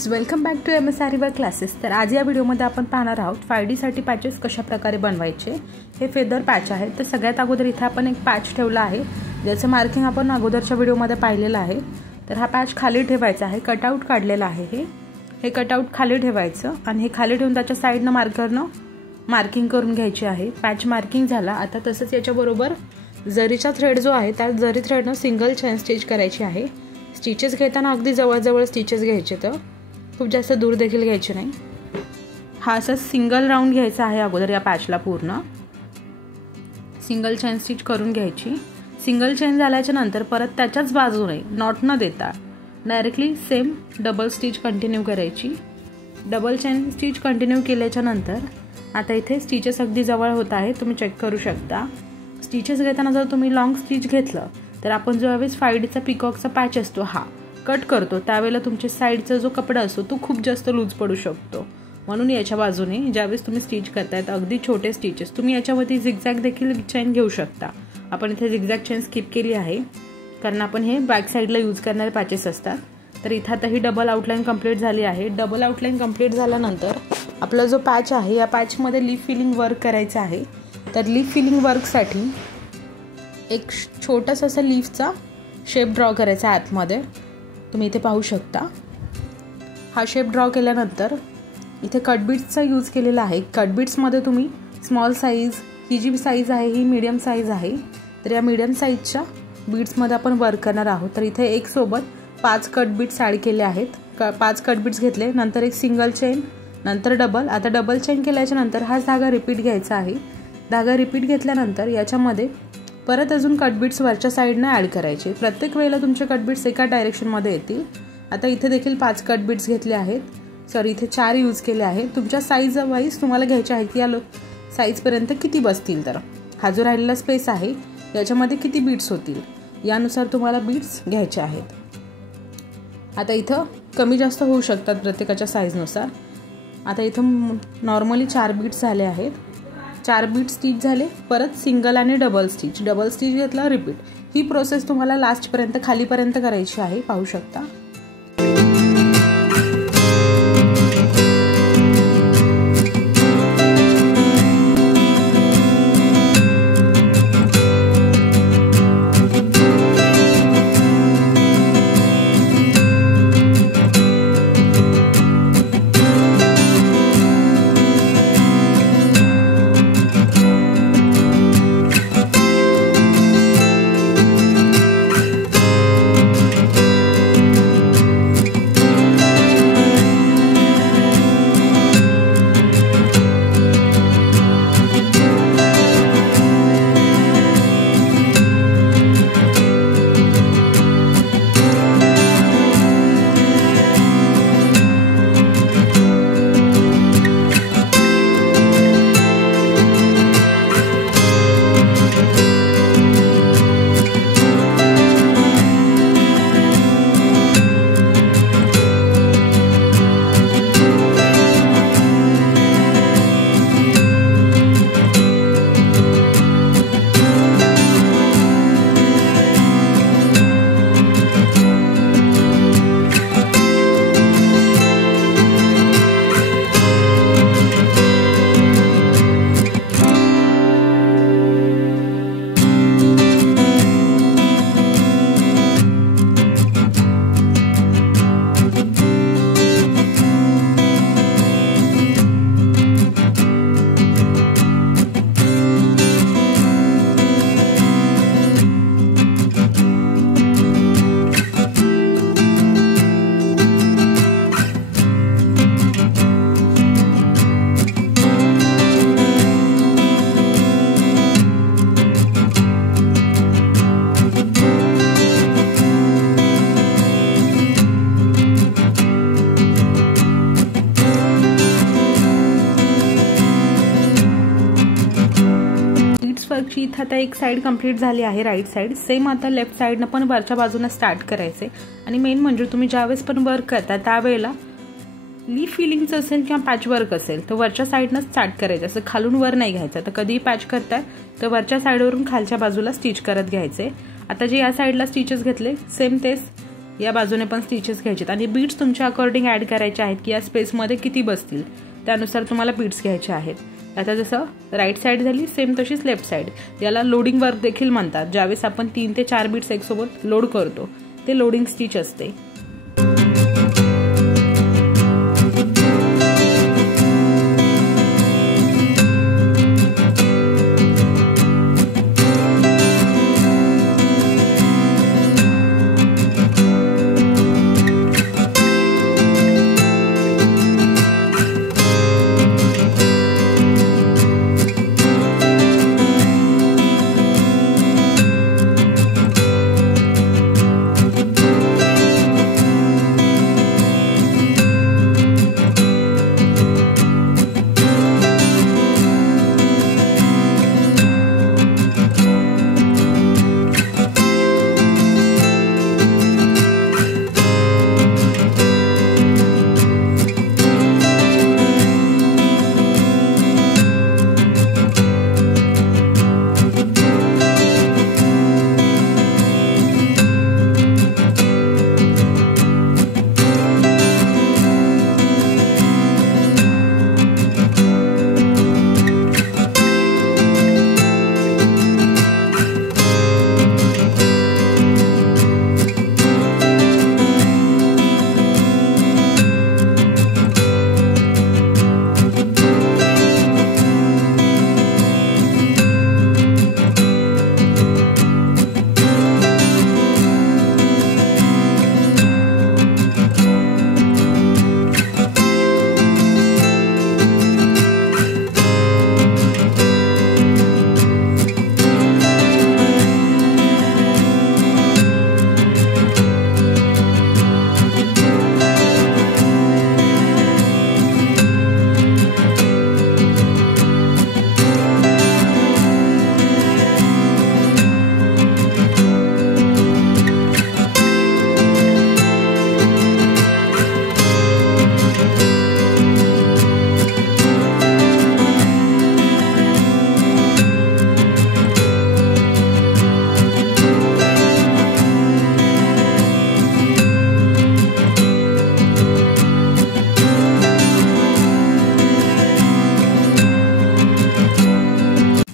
Friends, welcome back to MS आरीवर्क classes. तर आज या व्हिडिओमध्ये आपण पाहणार आहोत 5D साठी पॅचेस कशा प्रकारे बनवायचे। हे फेदर पॅच आहे। तर सगळ्यात अगोदर इथे आपण एक पॅच ठेवला आहे, ज्याचं मार्किंग आपण अगोदरच्या व्हिडिओमध्ये पाहिलेलं आहे। तर हा पॅच खाली ठेवायचा आहे, कटआउट काढलेला आहे। हे कटआउट खाली ठेवायचं आणि हे खाली ठेवून त्याच्या साइडनं मार्करनं मार्किंग करून घ्यायची आहे। पॅच मार्किंग झाला। आता तसंच याच्या बरोबर जरीचा थ्रेड जो आहे त्या जरी थ्रेडनं सिंगल चेन स्टिच करायची आहे। स्टिचेस घेताना अगदी जवळ स्टिचेस घ्यायचे, तर खूप जास्त दूर देखील घ्यायचे नाही। हा असा सिंगल राउंड घ्यायचा आहे अगोदर या पॅचला पूर्ण सिंगल चेन स्टिच करून घ्यायची। सिंगल चेन झाल्याच्या नंतर परत त्याच्याच बाजूने नॉट न देता directly same double stitch continue करायची। डबल चेन स्टिच कंटिन्यू केल्याच्या नंतर आता इथे स्टिचेस अगदी जवळ होत आहे, तुम्ही चेक करू शकता। स्टिचेस घेताना जर तुम्ही लॉंग स्टिच घेतलं तर आपण ज्यावेळेस 5Dचा पिकॉकचा पॅच असतो हा कट करतो त्यावेळेला तुमच्या साइडचा जो कपडा असतो तो खूप जास्त लूज पडू शकतो। म्हणून याच्या बाजूने ज्यावेळेस तुम्ही स्टिच करताय अगदी छोटे स्टिचेस तुम्ही याच्यामध्ये झिगझॅग देखील चेन घेऊ शकता। आपण इथे झिगझॅग चेन स्किप केली आहे कारण आपण हे बॅक साइडला यूज करणारे पॅचेस असतात। तर इथे आता ही डबल आउटलाइन कंप्लीट झाली आहे। डबल आउटलाइन कंप्लीट झाल्यानंतर आपला जो पॅच आहे या पॅचमध्ये लीफ फिलिंग वर्क करायचं आहे। तर लीफ फिलिंग वर्कसाठी एक छोटासा असा लीफचा शेप ड्रॉ करायचा आहे आतमध्ये, तुम्ही इथे पाहू शकता। हा शेप ड्रॉ केल्यानंतर इथे कटबीट्सचा यूज केलेला आहे। कटबीट्समध्ये तुम्ही स्मॉल साईज, ही जी साईज आहे ही मीडियम साईज आहे। तर या मीडियम साईजच्या बीट्समध्ये आपण वर्क करणार आहोत। तर इथे एक सोबत 5 कटबीट्स ॲड केले आहेत। 5 कटबीट्स घेतले, नंतर एक सिंगल चेन, नंतर डबल। आता डबल चेन केल्याच्या नंतर हाच धागा रिपीट घ्यायचा आहे। धागा रिपीट घेतल्यानंतर याच्यामध्ये परत अजून कटबीट्स वरच्या साईडने ॲड करायचे। प्रत्येक वेळेला तुमचे कटबीट्स एका डायरेक्शनमध्ये येतील। आता इथे देखील 5 कटबीट्स घेतले आहेत, सॉरी इथे 4 यूज केले आहेत। तुमच्या साईज वाईज तुम्हाला घ्यायचे आहेत की या साईजपर्यंत किती बसतील। तर हा जो राहिलेला स्पेस आहे याच्यामध्ये किती बीट्स होतील यानुसार तुम्हाला बीट्स घ्यायचे आहेत। आता इथं कमी जास्त होऊ शकतात प्रत्येकाच्या साईजनुसार। आता इथं नॉर्मली 4 बीट्स झाले आहेत। 4 बीट स्टिच झाले, परत सिंगल आणि डबल स्टिच घेतला, रिपीट। ही प्रोसेस तुम्हाला लास्टपर्यंत खालीपर्यंत करायची आहे, पाहू शकता। वर्कची इथे आता एक साइड कंप्लीट झाली आहे, राईट साइड। सेम आता लेफ्ट साइडनं पण वरच्या बाजूने स्टार्ट करायचे। आणि मेन म्हणजे तुम्ही ज्यावेळेस पण वर्क करता त्यावेळेला लीफ फिलिंगचं असेल किंवा पॅच वर्क असेल तर वरच्या साइडनं स्टार्ट करायचं, असं खालून वर नाही घ्यायचं। तर कधीही पॅच करताय तर वरच्या साइडवरून खालच्या बाजूला स्टिच करत घ्यायचे। आता जे या साइडला स्टिचेस घेतले सेम तेच या बाजूने पण स्टिचेस घ्यायचे आणि बीड्स तुमच्या अकॉर्डिंग ॲड करायचे आहेत की या स्पेसमध्ये किती बसतील त्यानुसार तुम्हाला बीड्स घ्यायचे आहेत। आता जसं राईट साईड झाली सेम तशीच लेफ्ट साईड, याला लोडिंग वर्क देखील म्हणतात। ज्यावेळेस आपण 3 ते 4 बीड्स एकसोबत लोड करतो ते लोडिंग स्टिच असते।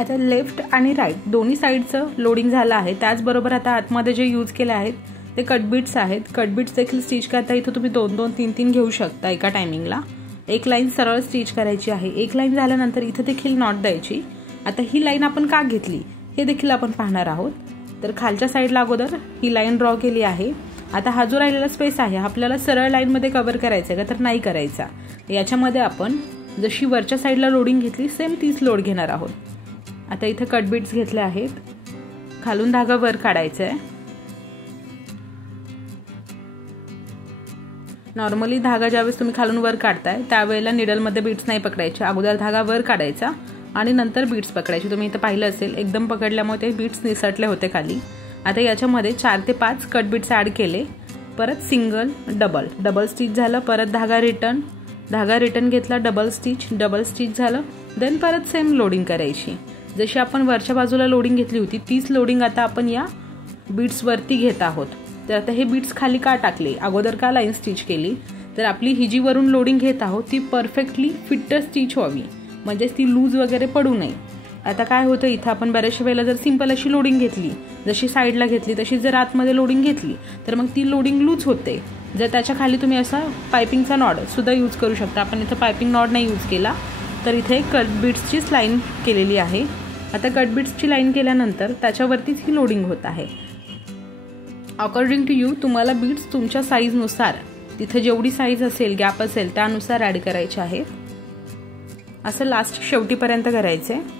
आता लेफ्ट आणि राईट दोन्ही साईडचं लोडिंग झालं आहे। त्याचबरोबर आता आतमध्ये जे यूज केले आहेत ते कटबीट्स आहेत। कटबीट्स देखील स्टिच करता इथं तुम्ही 2-2, 3-3 घेऊ शकता एका टायमिंगला। एक लाईन सरळ स्टिच करायची आहे। एक लाईन झाल्यानंतर इथं देखील नॉट द्यायची। आता ही लाईन आपण का घेतली हे देखील आपण पाहणार आहोत। तर खालच्या साईडला अगोदर ही लाईन ड्रॉ केली आहे। आता हा जो राहिलेला स्पेस आहे आपल्याला सरळ लाईनमध्ये कव्हर करायचा आहे का तर नाही करायचा। याच्यामध्ये आपण जशी वरच्या साईडला लोडिंग घेतली सेम तीच लोड घेणार आहोत। आता इथे कटबीट्स घेतले आहेत, खालून धागा वर काढायचा आहे। नॉर्मली धागा ज्यावेळेस तुम्ही खालून वर काढताय त्यावेळेला निडलमध्ये बीट्स नाही पकडायचे, अगोदर धागा वर काढायचा आणि नंतर बीट्स पकडायचे। तुम्ही इथं पाहिलं असेल एकदम पकडल्यामुळे ते बीट्स निसटले होते खाली। आता याच्यामध्ये 4 ते 5 कट बीट्स ॲड केले, परत सिंगल डबल स्टिच झालं, परत धागा रिटर्न घेतला, डबल स्टिच झालं, देन परत सेम लोडिंग करायची। जशी आपण वरच्या बाजूला लोडिंग घेतली होती तीच लोडिंग आता आपण या बीट्स वरती घेत आहोत। तर आता हे बीट्स खाली का टाकले, अगोदर का लाईन स्टिच केली, तर आपली ही जी वरून लोडिंग घेत आहोत ती परफेक्टली फिट स्टिच व्हावी, म्हणजे ती लूज वगैरे पडू नये। आता काय होतं इथं आपण बऱ्याचशा वेळेला जर सिंपल अशी लोडिंग घेतली, जशी साईडला घेतली तशी जर आतमध्ये लोडिंग घेतली तर मग ती लोडिंग लूज होते। जर त्याच्या खाली तुम्ही असा पायपिंगचा नॉड सुद्धा यूज करू शकता। आपण इथं पायपिंग नॉड नाही यूज केला, तर इथे कट बीट्सचीच लाईन केलेली आहे। आता कट बीट्सची लाईन केल्यानंतर त्याच्यावरतीच ही लोडिंग होत आहे। अकॉर्डिंग टू यू तुम्हाला बीट्स तुमच्या साईजनुसार तिथे जेवढी साईज असेल गॅप असेल त्यानुसार ॲड करायचे आहेत। असं लास्ट शेवटीपर्यंत करायचं आहे।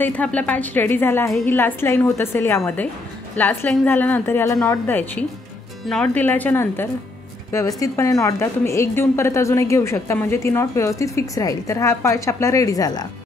आता इथे आपला पॅच रेडी झाला आहे। ही लास्ट लाईन होत असेल यामध्ये। लास्ट लाईन झाल्यानंतर याला नॉट द्यायची। नॉट दिल्याच्या नंतर व्यवस्थितपणे नॉट द्या। तुम्ही एक देऊन परत अजून एक घेऊ शकता म्हणजे ती नॉट व्यवस्थित फिक्स राहील। तर हा पॅच आपला रेडी झाला।